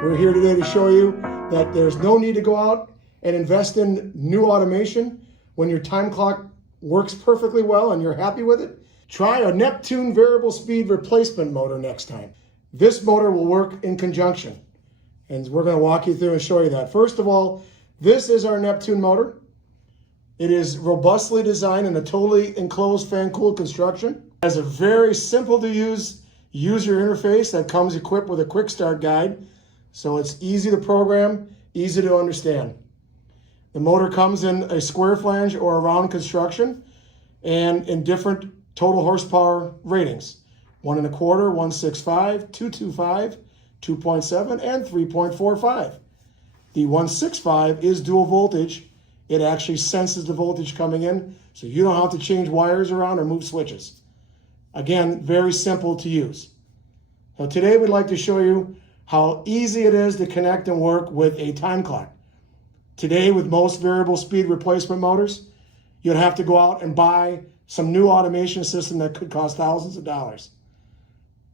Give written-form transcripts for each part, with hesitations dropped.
We're here today to show you that there's no need to go out and invest in new automation when your time clock works perfectly well and you're happy with it. Try a Neptune variable speed replacement motor next time. This motor will work in conjunction, and we're going to walk you through and show you that. First of all, this is our Neptune motor. It is robustly designed in a totally enclosed fan-cooled construction. It has a very simple to use user interface that comes equipped with a quick start guide, so it's easy to program, easy to understand. The motor comes in a square flange or a round construction and in different total horsepower ratings: 1 1/4, 165, 225, 2.7, and 3.45. The 165 is dual voltage. It actually senses the voltage coming in, so you don't have to change wires around or move switches. Again, very simple to use. Now today we'd like to show you how easy it is to connect and work with a time clock. Today, with most variable speed replacement motors, you'd have to go out and buy some new automation system that could cost thousands of dollars.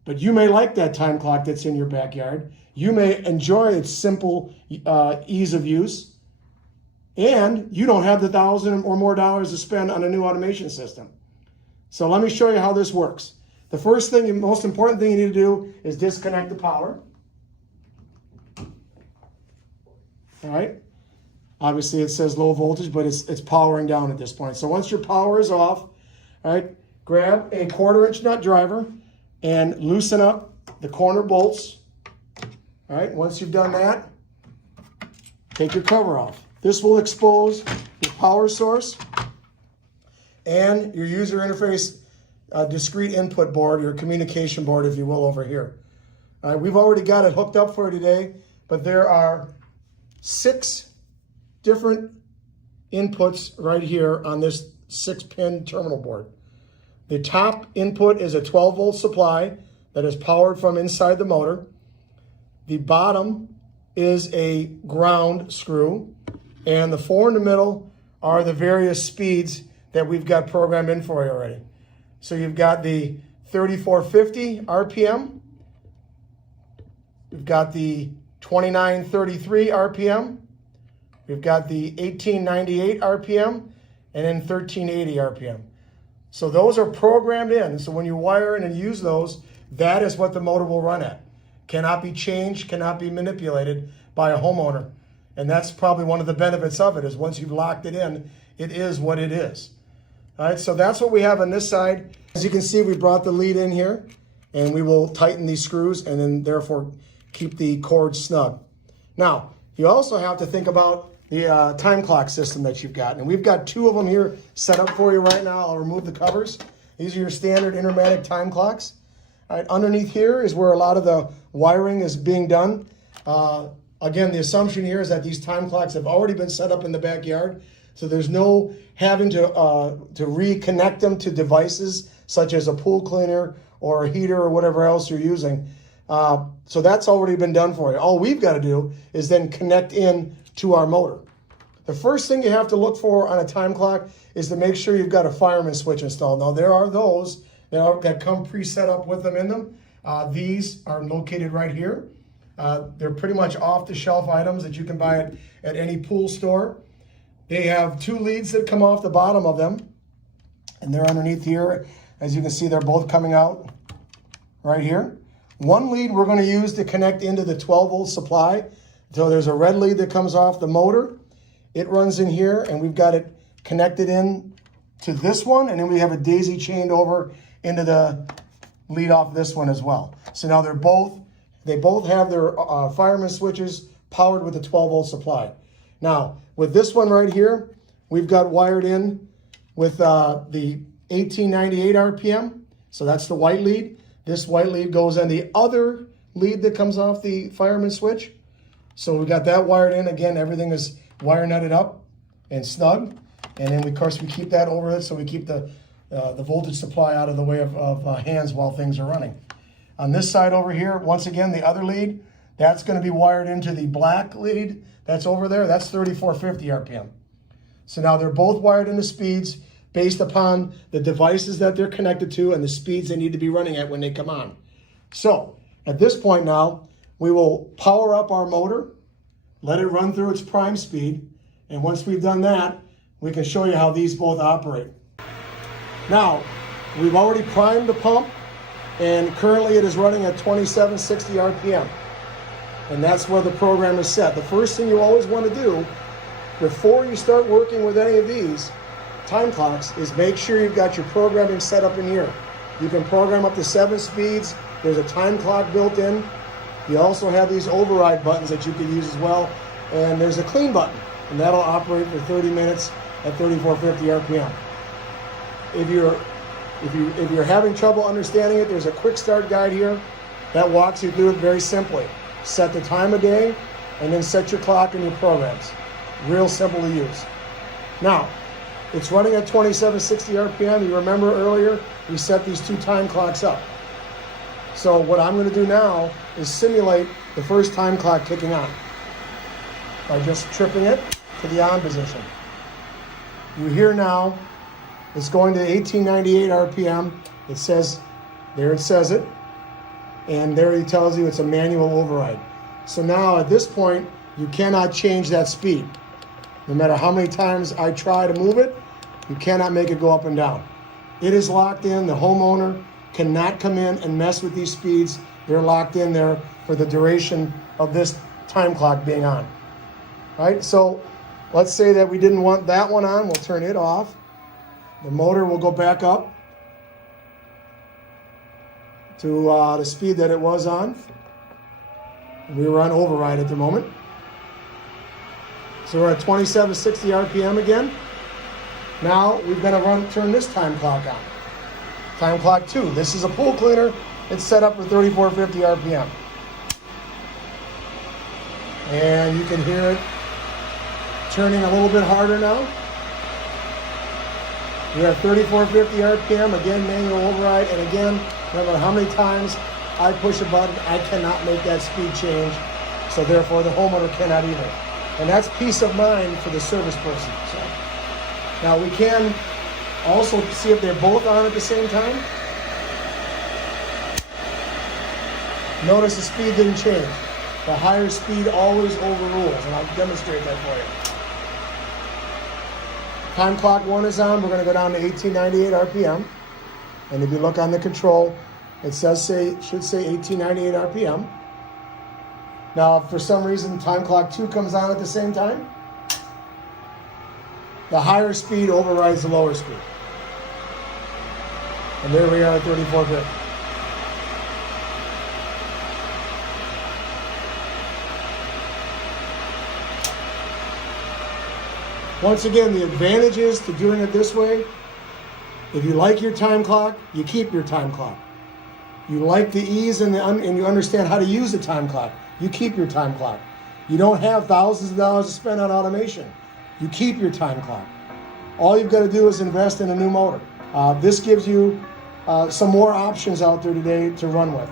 But you may like that time clock that's in your backyard. You may enjoy its simple ease of use, and you don't have the $1,000 or more dollars to spend on a new automation system. So let me show you how this works. The first thing, the most important thing you need to do is disconnect the power. All right. Obviously it says low voltage, but it's powering down at this point. So once your power is off, all right, grab a 1/4-inch nut driver and loosen up the corner bolts. All right, once you've done that, take your cover off. This will expose your power source and your user interface discrete input board, your communication board, if you will, over here. All right, we've already got it hooked up for today, but there are 6 different inputs right here on this 6-pin terminal board. The top input is a 12-volt supply that is powered from inside the motor. The bottom is a ground screw, and the 4 in the middle are the various speeds that we've got programmed in for you already. So you've got the 3450 RPM, you've got the 2933 RPM, we've got the 1898 RPM, and then 1380 RPM. So those are programmed in. So when you wire in and use those, that is what the motor will run at. Cannot be changed, cannot be manipulated by a homeowner. And that's probably one of the benefits of it, is once you've locked it in, it is what it is. All right, so that's what we have on this side. As you can see, we brought the lead in here, and we will tighten these screws and then therefore keep the cord snug. Now, you also have to think about the time clock system that you've got. And we've got 2 of them here set up for you right now. I'll remove the covers. These are your standard Intermatic time clocks. All right, underneath here is where a lot of the wiring is being done. Again, the assumption here is that these time clocks have already been set up in the backyard, so there's no having to reconnect them to devices such as a pool cleaner or a heater or whatever else you're using. So that's already been done for you. All we've got to do is then connect in to our motor. The first thing you have to look for on a time clock is to make sure you've got a fireman switch installed. Now, there are those that come pre-set up with them in them. These are located right here. They're pretty much off-the-shelf items that you can buy at any pool store. They have 2 leads that come off the bottom of them, and they're underneath here. As you can see, they're both coming out right here. One lead we're going to use to connect into the 12-volt supply. So there's a red lead that comes off the motor. It runs in here, and we've got it connected in to this one, and then we have a daisy chained over into the lead off this one as well. So now they both have their fireman switches powered with a 12-volt supply. Now, with this one right here, we've got wired in with the 1898 RPM. So that's the white lead. This white lead goes on the other lead that comes off the fireman switch. So we got that wired in. Again, everything is wire nutted up and snug. And then, of course, we keep that over it so we keep the voltage supply out of the way of hands while things are running. On this side over here, once again, the other lead, that's going to be wired into the black lead that's over there. That's 3450 RPM. So now they're both wired into speeds based upon the devices that they're connected to and the speeds they need to be running at when they come on. So at this point now, we will power up our motor, let it run through its prime speed, and once we've done that, we can show you how these both operate. Now, we've already primed the pump, and currently it is running at 2760 RPM. And that's where the program is set. The first thing you always want to do before you start working with any of these time clocks is make sure you've got your programming set up in here. You can program up to 7 speeds. There's a time clock built in. You also have these override buttons that you can use as well. And there's a clean button, and that'll operate for 30 minutes at 3450 RPM. If you're having trouble understanding it, there's a quick start guide here that walks you through it very simply. Set the time of day, and then set your clock and your programs. Real simple to use. Now, it's running at 2760 RPM. You remember earlier, we set these 2 time clocks up. So what I'm going to do now is simulate the first time clock kicking on by just tripping it to the on position. You hear now, it's going to 1898 RPM. It says, there it says it. And there he tells you it's a manual override. So now at this point, you cannot change that speed. No matter how many times I try to move it, you cannot make it go up and down. It is locked in. The homeowner cannot come in and mess with these speeds. They're locked in there for the duration of this time clock being on. All right, so let's say that we didn't want that one on. We'll turn it off. The motor will go back up to the speed that it was on. We were on override at the moment. So we're at 2760 RPM again. Now we're going to turn this time clock on. Time clock 2. This is a pool cleaner. It's set up for 3450 RPM. And you can hear it turning a little bit harder now. We're at 3450 RPM, again, manual override, and again, no matter how many times I push a button, I cannot make that speed change, so therefore the homeowner cannot either. And that's peace of mind for the service person. So now we can also see if they're both on at the same time. Notice the speed didn't change. The higher speed always overrules, and I'll demonstrate that for you. Time clock 1 is on. We're going to go down to 1898 RPM. And if you look on the control, it should say 1898 RPM. Now, if for some reason time clock 2 comes on at the same time, the higher speed overrides the lower speed. And there we are at 3450. Once again, the advantages to doing it this way, if you like your time clock, you keep your time clock. You like the ease and you understand how to use the time clock, you keep your time clock. You don't have thousands of dollars to spend on automation. You keep your time clock. All you've got to do is invest in a new motor. This gives you some more options out there today to run with.